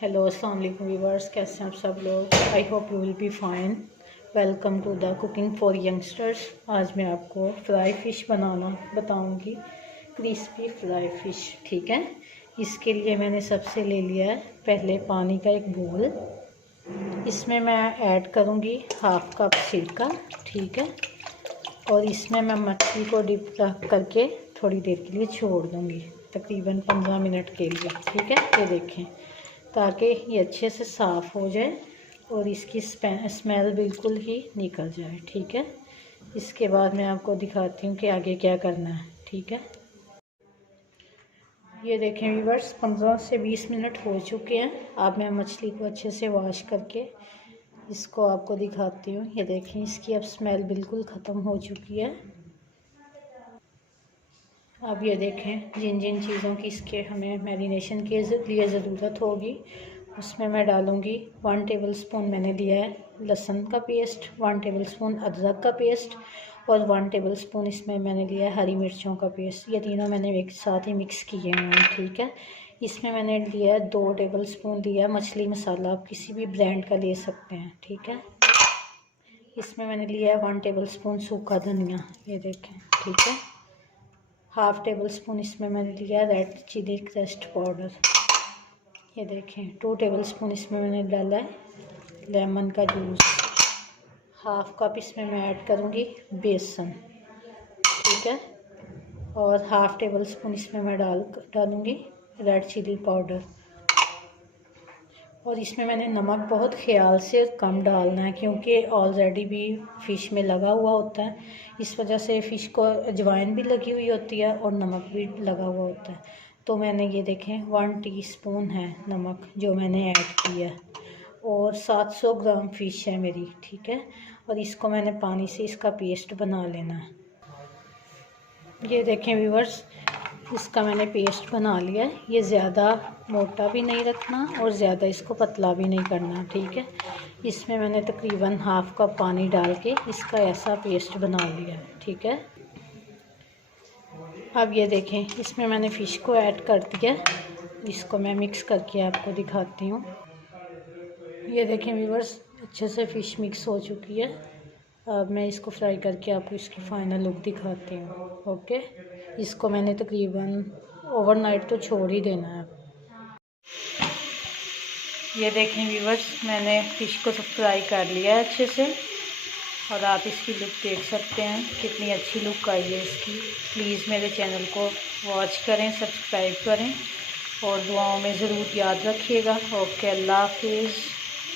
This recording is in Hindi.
हेलो अस्सलाम वालेकुम व्यूअर्स, कैसे हैं आप सब लोग। I hope you will be fine. Welcome to the cooking for youngsters. आज मैं आपको फ्राई फ़िश बनाना बताऊंगी, क्रिस्पी फ्राई फ़िश। ठीक है, इसके लिए मैंने सबसे ले लिया है पहले पानी का एक बोल। इसमें मैं ऐड करूंगी हाफ कप सिरका। ठीक है, और इसमें मैं मछली को डिप करके थोड़ी देर के लिए छोड़ दूंगी, तकरीबन 15 मिनट के लिए। ठीक है, ये देखें, ताकि ये अच्छे से साफ़ हो जाए और इसकी स्मेल बिल्कुल ही निकल जाए। ठीक है, इसके बाद मैं आपको दिखाती हूँ कि आगे क्या करना है। ठीक है, ये देखें व्यूअर्स, 15 से 20 मिनट हो चुके हैं। अब मैं मछली को अच्छे से वॉश करके इसको आपको दिखाती हूँ। ये देखें, इसकी अब स्मेल बिल्कुल ख़त्म हो चुकी है। अब ये देखें, जिन जिन चीज़ों की इसके हमें मैरिनेशन के लिए ज़रूरत होगी उसमें मैं डालूँगी 1 टेबलस्पून मैंने लिया है लहसुन का पेस्ट, 1 टेबलस्पून अदरक का पेस्ट और 1 टेबलस्पून इसमें मैंने लिया है हरी मिर्चों का पेस्ट। ये तीनों मैंने एक साथ ही मिक्स किए हैं। ठीक है, इसमें मैंने लिया है 2 टेबलस्पून लिया है मछली मसाला, आप किसी भी ब्रांड का ले सकते हैं। ठीक है, इसमें मैंने लिया है 1 टेबलस्पून सूखा धनिया, ये देखें। ठीक है, हाफ़ टेबल स्पून इसमें मैंने लिया रेड चिली क्रस्ट पाउडर, ये देखें। 2 टेबलस्पून इसमें मैंने डाला है लेमन का जूस। हाफ़ कप इसमें मैं ऐड करूँगी बेसन। ठीक है, और हाफ़ टेबल स्पून इसमें मैं डालूँगी रेड चिली पाउडर। और इसमें मैंने नमक बहुत ख्याल से कम डालना है, क्योंकि ऑलरेडी भी फ़िश में लगा हुआ होता है। इस वजह से फ़िश को अजवाइन भी लगी हुई होती है और नमक भी लगा हुआ होता है। तो मैंने ये देखें 1 टीस्पून है नमक जो मैंने ऐड किया, और 700 ग्राम फ़िश है मेरी। ठीक है, और इसको मैंने पानी से इसका पेस्ट बना लेना है। ये देखें व्यूअर्स, इसका मैंने पेस्ट बना लिया है। ये ज़्यादा मोटा भी नहीं रखना और ज़्यादा इसको पतला भी नहीं करना। ठीक है, इसमें मैंने तकरीबन हाफ़ कप पानी डाल के इसका ऐसा पेस्ट बना लिया है। ठीक है, अब ये देखें, इसमें मैंने फ़िश को ऐड कर दिया। इसको मैं मिक्स करके आपको दिखाती हूँ। ये देखें व्यूअर्स, अच्छे से फ़िश मिक्स हो चुकी है। अब मैं इसको फ्राई करके आपको इसकी फ़ाइनल लुक दिखाती हूँ। ओके, इसको मैंने तकरीबन ओवरनाइट तो छोड़ ही देना है। ये देखें व्यूअर्स, मैंने फ़िश को तो फ्राई कर लिया है अच्छे से, और आप इसकी लुक देख सकते हैं कितनी अच्छी लुक आई है इसकी। प्लीज़ मेरे चैनल को वॉच करें, सब्सक्राइब करें और दुआओं में ज़रूर याद रखिएगा। ओके, अल्लाह हाफिज़।